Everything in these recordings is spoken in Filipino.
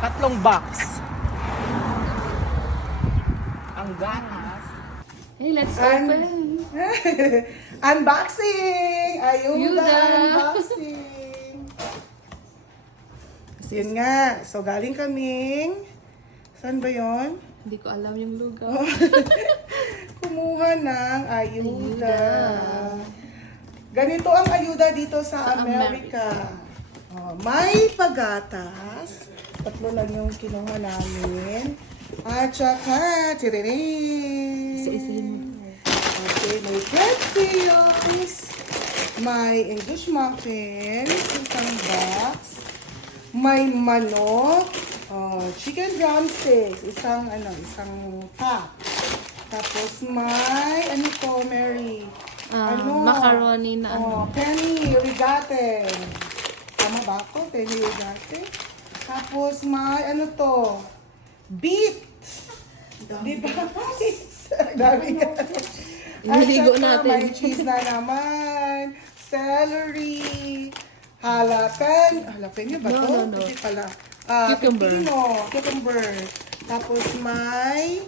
Tatlong box. Ang gatas. Hey, let's open. Unboxing! Ayuda, Ayuda. unboxing! So, yun nga. So, galing kaming... Saan ba yon? Hindi ko alam yung lugar. Kumuha ng ayuda. Ganito ang ayuda dito sa Amerika. Oh, may pagatas. Tatlo lang yung kinuha namin. At saka, tiririn. Isa-isahin mo. Okay, may pretzels. May English muffin. Isang box. May manok. Chicken drumsticks. Isang pack. Tapos may, ano to, Mary? Macaroni na Penny rigate. Tama ba ako? Penny rigate. Tapos may, ano to? Beet. Di ba? Beets. Dami yan. Niligo At saka natin. may cheese na naman. Celery. Jalapeno ba to? No. Hindi pala. Cucumber. Cucumber. Tapos may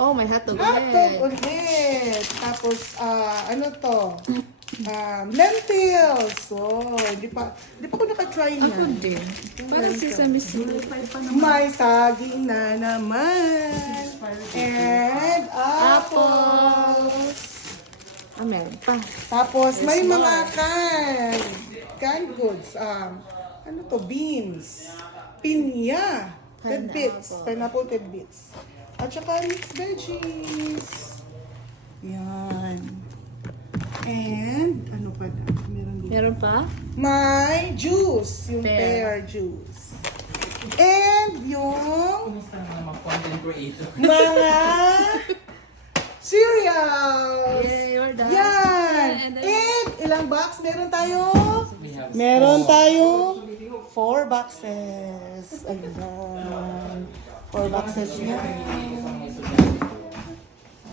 Oh, may hotdog hotdog ulit. ulit. Tapos, ano to? Lentils. So, di pa ko naka-try Ako na. din. Parang sesame seed. May saging na naman. And apples. Meron pa. Tapos, may mga canned goods. Ano to? Beans. Pinya. Tidbits. Pineapple tidbits. At saka mixed veggies. Yan. And, ano pa na? Meron dito. Meron pa? May juice. Yung Pear. pear juice. And yung Kumusta naman mga content creator? mga cereals. Yay, we're done. Yan. And then- And ilang box meron tayo? We have Meron tayo 4 boxes. Ayan. 4 boxes yan.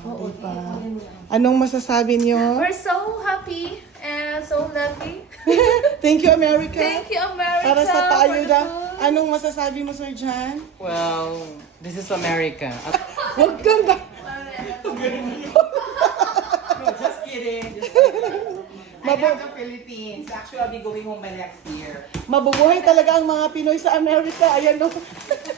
Oo pa. Anong masasabi nyo? We're so happy and so lucky. Thank you, America. Thank you, America. Para sa for paayuda. the food. Anong masasabi mo, Sir John? Well, this is America. Huwag kang ba? No, just kidding. I love the Philippines. Actually, I'll be going home by next year. Mabubuhay talaga ang mga Pinoy sa Amerika. Ayan no.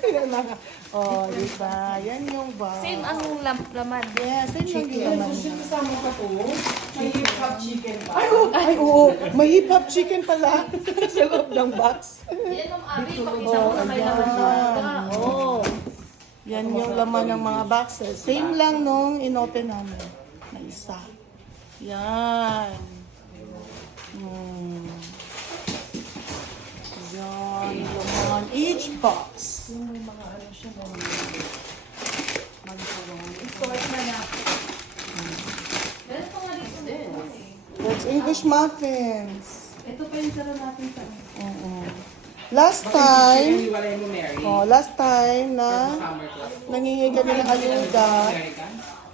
Ayan lang. Oh, di ba? Yan yung ba? Same ang laman. Yes, same lang yung laman. Kasama ka po. May hot chicken pa. Ay, oo. May hip-hop chicken pala sa loob ng box. Yan ang abi. Pakita mo na may laman Ayan. Oh. Yan yung laman ng mga boxes. Same lang nung inopen namin. Na isa. Yan. Yan. Laman each box. That's English muffins. Ito pa yung sarap natin sa Last time, Iwalay mo, Mary. last time na Summer class. nangingi kami ng ayuda,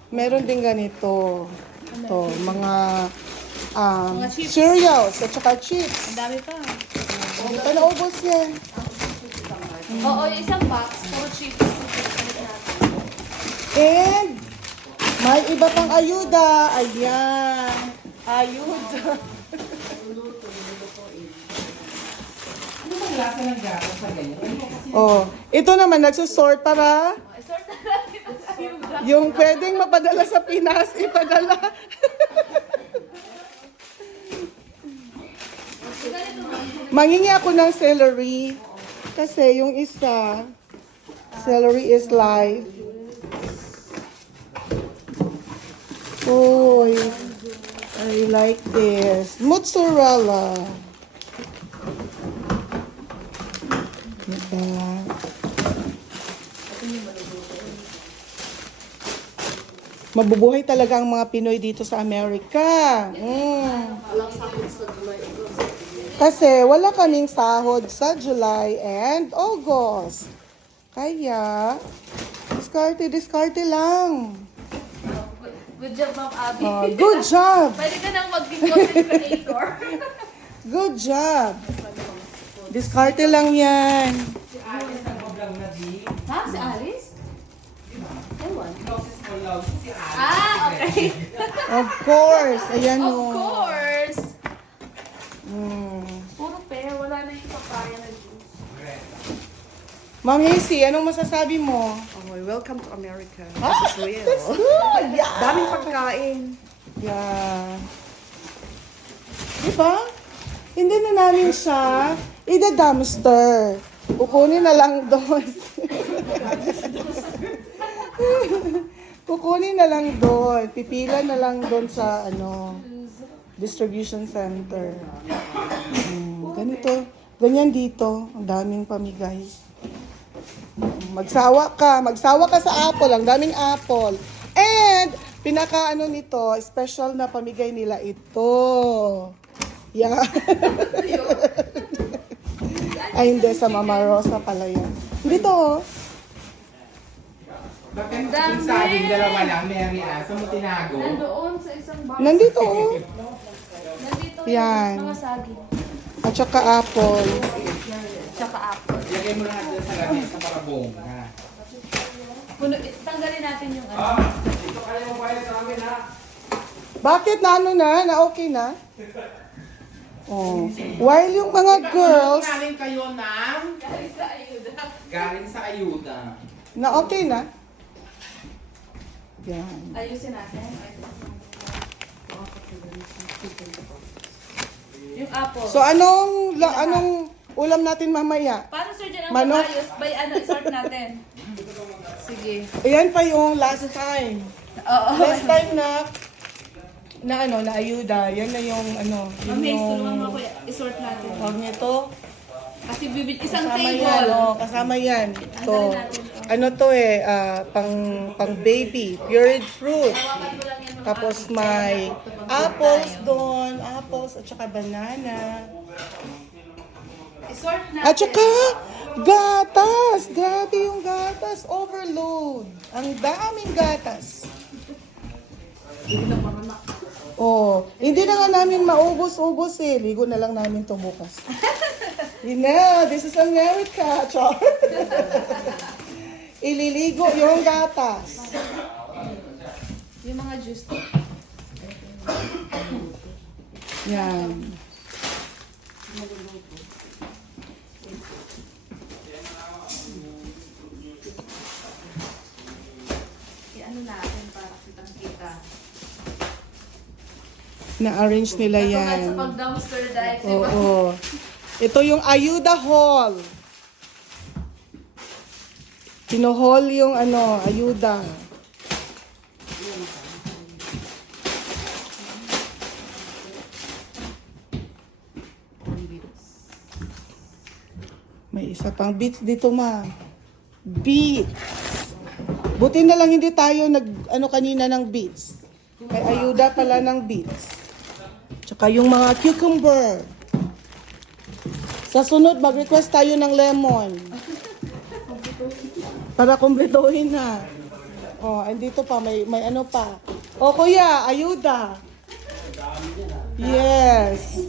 meron din ganito. Ito, mga chips. cereals at saka chips. Ang dami pa. Hindi pa naubos yan. Oo, yung isang box. Puro chips. And may iba pang ayuda. Ayan. Ayuda. Ano bang lasa ng gatas sa ganyan? Oh, ito naman nagsusort para Sort na natin ang ayuda. yung pwedeng mapadala sa Pinas, ipadala. Mangingi ako ng celery. Kasi yung isa, celery is life. Oh, I like this. Mozzarella. Diba? Mabubuhay talaga ang mga Pinoy dito sa Amerika. Kasi wala kaming sahod sa July and August. Kaya, diskarte lang. Good job, Ma'am Abby. Good job! Pwede ka nang maging content creator. Good job! Diskarte lang yan. Gabi. Ha? Si Alice? Ewan. Closest mo love. Si Alice. Ah, okay. Of course. Ayan Of o. course. Mm. Puro pear. Wala na yung papaya na juice. Ma'am Hazy, anong masasabi mo? Oh, welcome to America. Ah, This is real. that's good! Yeah! Daming pagkain. Yeah. Diba? Hindi na namin siya ida-dumpster. Kukunin na lang doon. Kukunin na lang doon. Pipila na lang doon sa distribution center. Ganito. Ganyan dito. Ang daming pamigay. Magsawa ka sa apple, ang daming apple. And, nito, special na pamigay nila ito. Yeah. Ay, hindi, sa Mama Rosa pala yan. Dito, oh. Bakit sabing dalawa lang, Mary Ann? Saan mo tinago? Nandoon sa isang box. Nandito, oh. Nandito Yan. yung mga saging. At saka apple. Tsaka apple. Lagay mo lahat dyan sa lamesa para bongga. Tanggalin natin yung ano. Dito kayo mo bayad sa amin, ha? Bakit na na okay na? Oh. While yung mga girls, Galing kayo ng? Galing sa ayuda. Galing sa ayuda. na okay na? Yan. Ayusin natin. Yung apple. So, anong ulam natin mamaya? Paano sir dyan ang Manok. pag-ayos? By sort natin. Sige. Ayan pa yung last time. Oo. Last time na ayuda. Yan na yung Ma'am Haze, tulungan mo ako isort natin. Huwag nito. Kasi isang Kasama table. yan, kasama yan. Ito. Ano to pang baby, pureed fruit. Hawakan mo lang yan. Ma'am Tapos Abby. may Kapag apples tayo. doon, apples at saka banana. Isort natin. At saka gatas. Grabe yung gatas. Overload. Ang daming gatas. Oh, hindi na nga namin maubos-ubos eh. Ligo na lang namin to bukas. This is America. Char. Ililigo yung gatas. Yung mga juice. Yan. I-ano natin para kitang-kita. Na-arrange nila Katulad yan. sa pag-dumpster dive, di ba? Oo. Ito yung Ayuda Hall. Pinohall yung ayuda. May isa pang beats dito, ma. Beats. Buti na lang hindi tayo kanina ng beats. May ayuda pala ng beats. Tsaka yung mga cucumber. Sa sunod, mag-request tayo ng lemon. Para kumpletuhin na. Oh, andito pa, may ano pa. Oh, kuya, ayuda. Yes.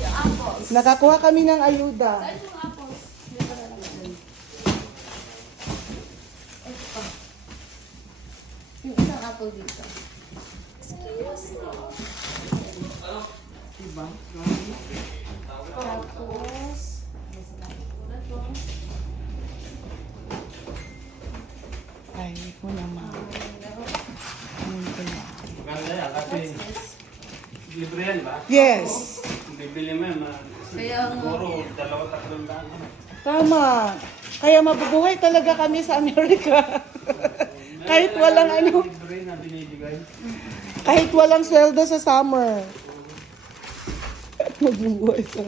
Yung apples. Nakakuha kami ng ayuda. Saan yung apples? Dito na lang. Ito pa. Yung isang apple dito. Excuse me. Diba? Tapos, na to. Ay, ko naman. Ano ko na? Maganda yan kasi libre yan ba? Yes. Kung bibili mo yan, Kaya nga. siguro 2-3 daan. Tama. Kaya mabubuhay talaga kami sa Amerika. Kahit walang Libre na binibigay. kahit walang sweldo sa summer. Mabubuhay sa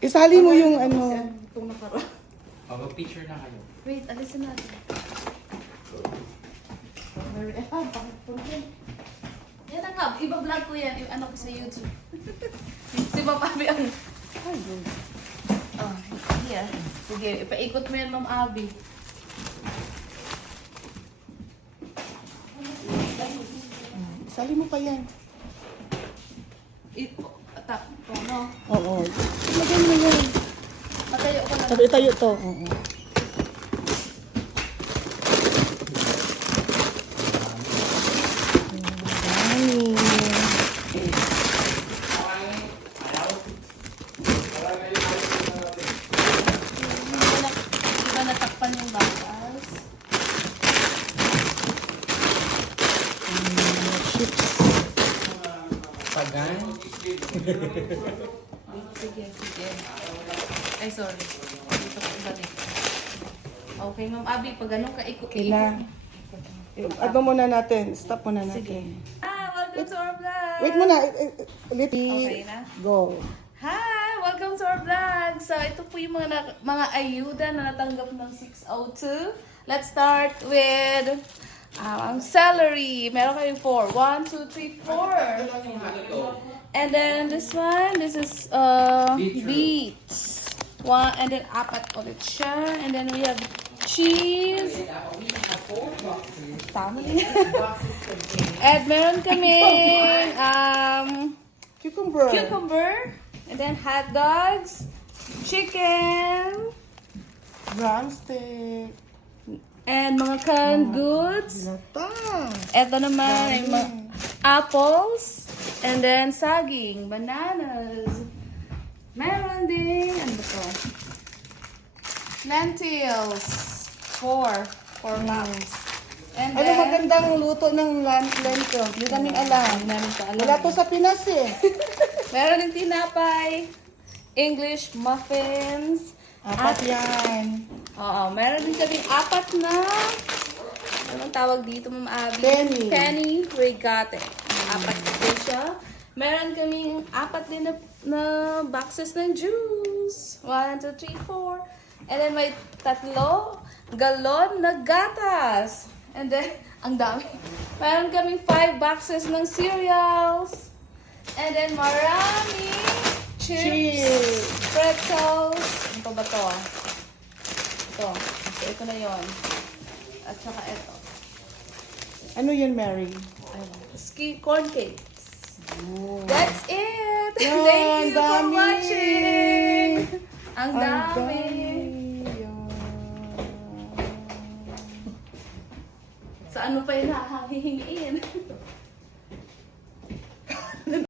Isali mo yung Itong nakara. Mag-picture na kayo. Wait, alisin natin. Yan ang nga, iba-vlog ko yan, yung ano ko sa YouTube. Si Ma'am Abby ang... Oh, yeah. Sige, ipaikot mo yan, Ma'am Abby. Isali mo pa yan. No? Oo. Lagyan mo yan. Matayo ko lang. Tayo to. Oo. Sige. Ay, sorry. Dito ko ibalik. Okay, Ma'am Abby, pag ganun ka, Kailan? Ano muna natin? Stop muna natin. Sige. Welcome to our vlog! Wait muna. Ulit. Okay na? Go. Hi! Welcome to our vlog! So, ito po yung mga ayuda na natanggap ng 602. Let's start with ang celery. Meron kayong 4. 1, 2, 3, 4. And then this one, this is beets. One, and then apat ulit siya. And then we have cheese. Tama din. And meron kaming cucumber. And then hot dogs, chicken, Drumstick. and mga canned goods. Lata. Ito naman ay apples, and then saging, bananas. Meron din, ano ba to? Lentils. 4 packs. And Ano then, magandang luto ng lentil? Hindi namin alam. namin pa alam. Wala to sa Pinas eh. Meron din tinapay, English muffins. Apat yan. Oo, meron din kaming apat na, anong tawag dito, Ma'am Abby? Penny. Penny regate. Apat din siya. Meron kaming apat din na boxes ng juice. 1, 2, 3, 4. And then may 3 galon na gatas. And then, ang dami. Meron kaming 5 boxes ng cereals. And then marami chips, pretzels. Ano pa ba to? Ito. So, ito na yon. At saka ito. Ano yun, Mary? Corn cakes. Oh. That's it! Yan, Thank you for dami. watching! Ang dami! Yan. Sa ano pa yung nahihingiin?